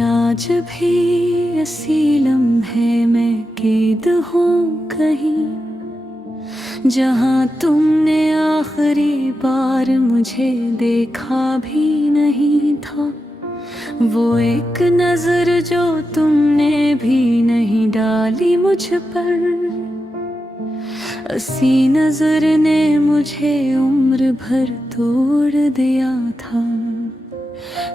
आज भी इसी लम्हे में कैद हूँ कहीं, जहाँ तुमने आखिरी बार मुझे देखा भी नहीं था। वो एक नजर जो तुमने भी नहीं डाली मुझ पर, उसी नजर ने मुझे उम्र भर तोड़ दिया था।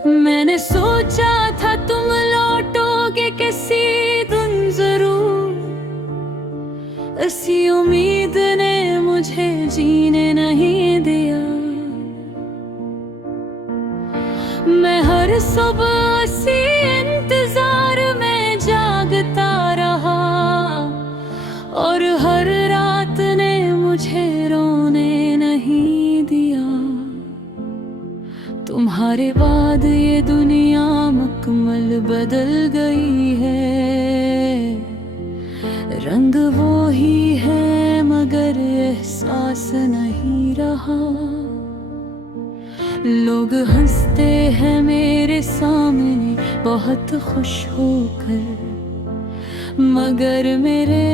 मैंने सोचा था तुम लौटोगे किसी दिन जरूर, इसी उम्मीद ने मुझे जीने नहीं दिया। मैं हर सुबह इसी इंतजार में जागता रहा, और हर रात ने मुझे रोने नहीं दिया। तुम्हारे बाद ये दुनिया मुकम्मल बदल गई है, रंग वो ही है मगर एहसास नहीं रहा। लोग हंसते हैं मेरे सामने बहुत खुश होकर, मगर मेरे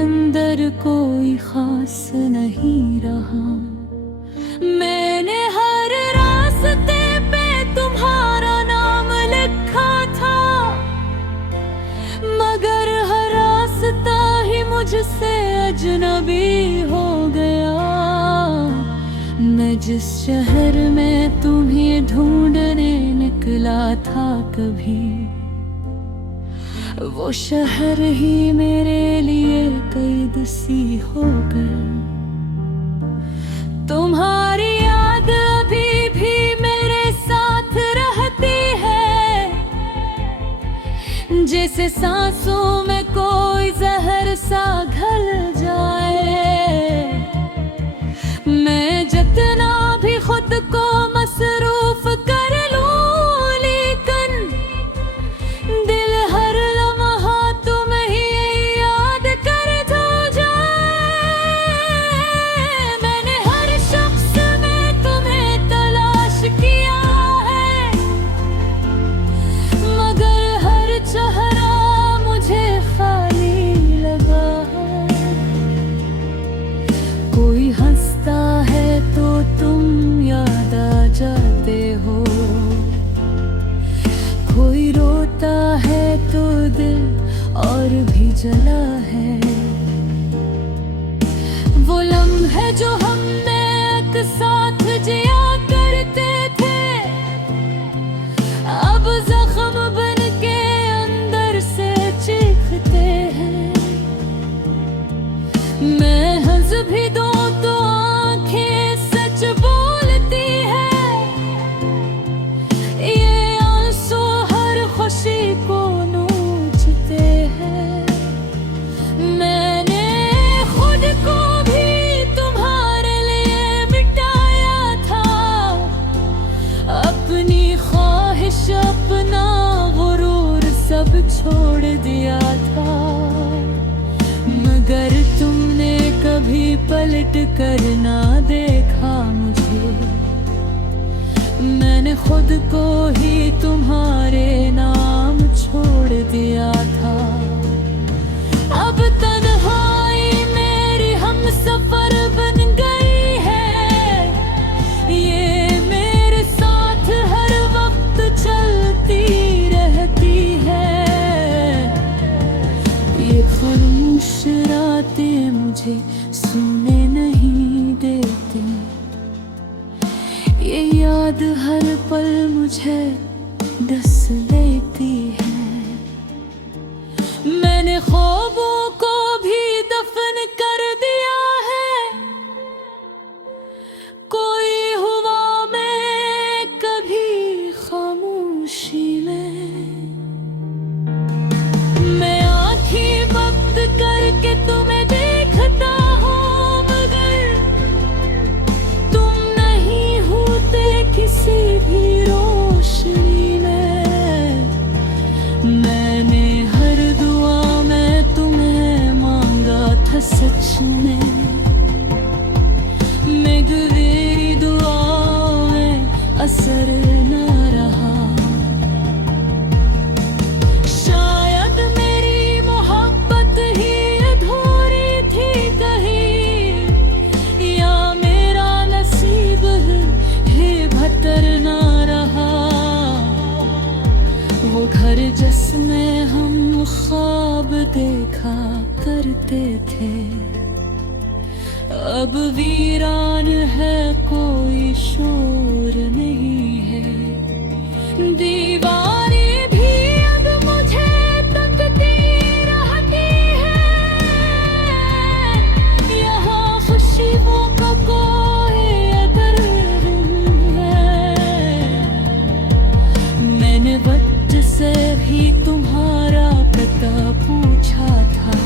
अंदर कोई खास नहीं रहा। मैंने हर रास्ते पे तुम्हारा नाम लिखा था, मगर हर रास्ता ही मुझसे अजनबी हो गया। मैं जिस शहर में तुम्हें ढूंढने निकला था कभी, वो शहर ही मेरे लिए कैद सी हो गई। तुम्हारी याद अभी भी मेरे साथ रहती है, जैसे सांसों में कोई जहर सा घल जाए। मैं जितना भी खुद को मसरूफ कर लूं, लेकिन दिल हर लम्हा तुम्हें ही याद करता जाए। मैंने हर शख्स में तुम्हें तलाश किया है, मगर हर चेहरा मुझे खाली लगा है। कोई हंसता है तो तुम याद आ जाते हो, कोई रोता है तो दिल और भी जला है। वो लम्हे जो हमने एक साथ जिया करते थे, अब जख्म बन के अंदर से चीखते हैं। मैं हंस भी दूं तो आंखें सच बोलती है, ये आंसू हर खुशी को नोचते हैं। मैंने खुद को भी तुम्हारे लिए मिटाया था, अपनी ख्वाहिश अपना गुरूर सब छोड़ दिया था। मगर तुमने कभी पलट कर ना देखा मुझे, मैंने खुद को ही तुम्हारे नाम छोड़ दिया था। अब तन्हाई मेरी हमसफर बन गई है, ये मेरे साथ हर वक्त चलती रहती है। ये खामोश रातें मुझे सुनने नहीं देती, ये याद हर पल मुझे डस लेती है। मैंने ख्वाबों को भी दफन कर दिया है, कोई हुआ मैं कभी खामोशी में। मैं आँखें बंद करके तुम्हें देखता हूँ, मगर तुम नहीं होते किसी भी रोशनी में। मैंने हर दुआ में तुम्हें मांगा था सच में, मेरी दुआओं में असर न रहा। वो घर जिसमें हम ख्वाब देखा करते थे, अब वीरान है, कोई शोर नहीं है। दीवारें भी अब मुझे तकती रहती है, यहाँ खुशियों का कोई अदर है। मैंने वक्त से भी तुम्हारा पता पूछा था,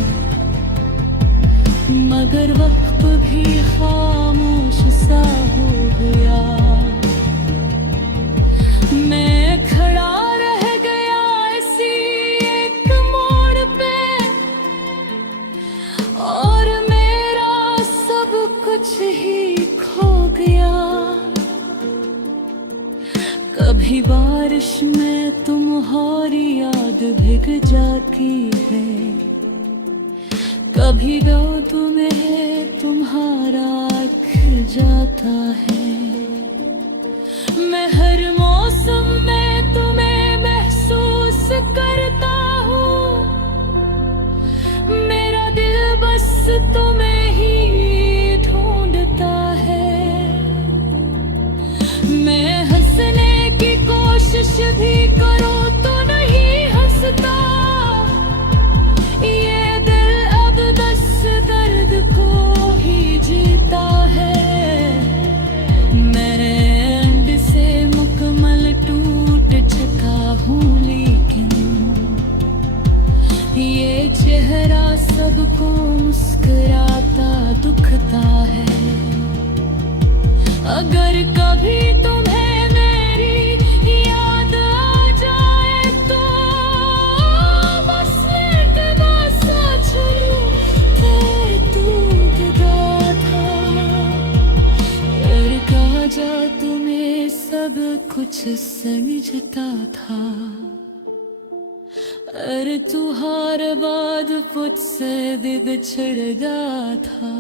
मगर वक्त भी खामोश सा हो गया। मैं खड़ा रह गया इसी एक मोड़ पे, और मेरा सब कुछ ही खो गया। कभी बारिश में तुम्हारी याद भीग जाती है, कभी रोद में तुम्हारा खिल जाता है। मैं हर मौसम में तुम्हें महसूस करता हूँ, मेरा दिल बस तुम्हें ही ढूंढता है। मैं हंसने की कोशिश भी करूँ तो नहीं हंसता, ये दिल अब बस दर्द को ही जीता है। मैं एंड से मुकम्मल टूट चुका हूँ, लेकिन ये चेहरा सबको मुस्कुराता दुखता है। अगर कभी तुम्हें मेरी याद आ जाए तो बस इतना सा छूं कि टूटता था। और कहा जा तुम्हें सब कुछ समझता था, अरे तू हर बात मुझसे बिछड़ गया था।